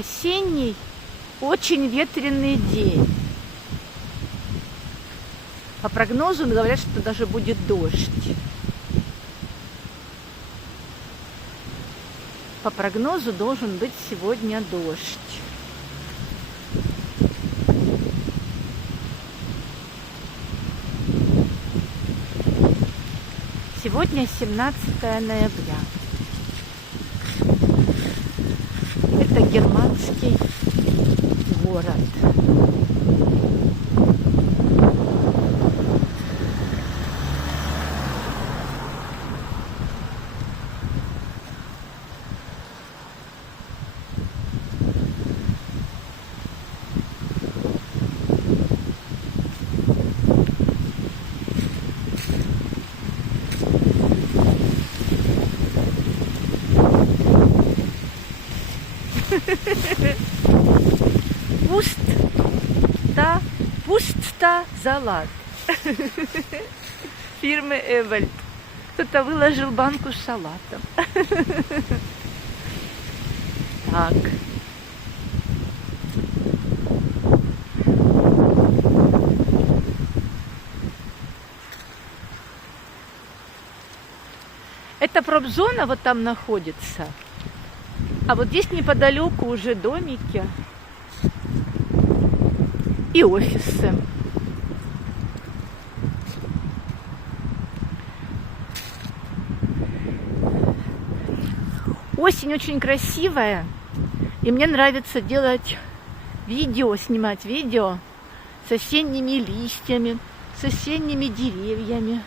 осенний, очень ветреный день. По прогнозу говорят, что даже будет дождь. По прогнозу должен быть сегодня дождь. Сегодня 17 ноября. Это германский город. Пуста залат фирмы Эвальд. Кто-то выложил банку с салатом. Так. Эта промзона вот там находится. А вот здесь неподалеку уже домики и офисы. Осень очень красивая, и мне нравится делать видео, снимать видео с осенними листьями, с осенними деревьями,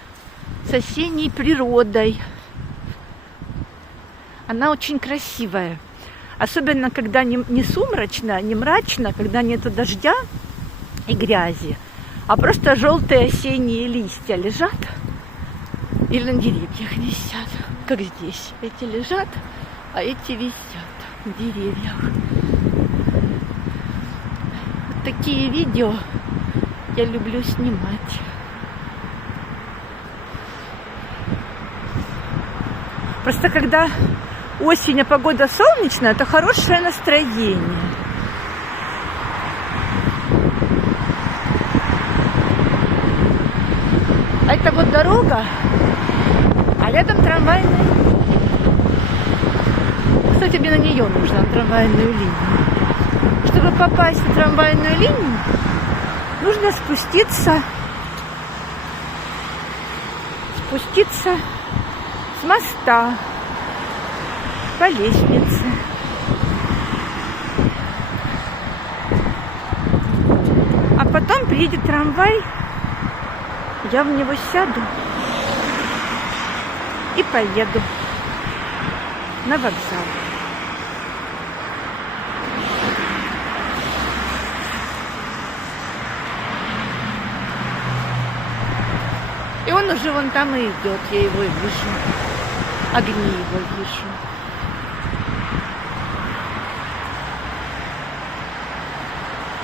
с осенней природой. Она очень красивая. Особенно, когда не сумрачно, не мрачно, когда нету дождя и грязи, а просто желтые осенние листья лежат или на деревьях висят, как здесь. Эти лежат, а эти висят на деревьях. Вот такие видео я люблю снимать. Просто когда осень, а погода солнечная, это хорошее настроение. А это вот дорога, а рядом трамвайная. Кстати, мне на нее нужно, на трамвайную линию. Чтобы попасть на трамвайную линию, нужно спуститься с моста по лестнице. А потом приедет трамвай, я в него сяду и поеду на вокзал. И он уже вон там и идет, я его вижу. Огни его вижу.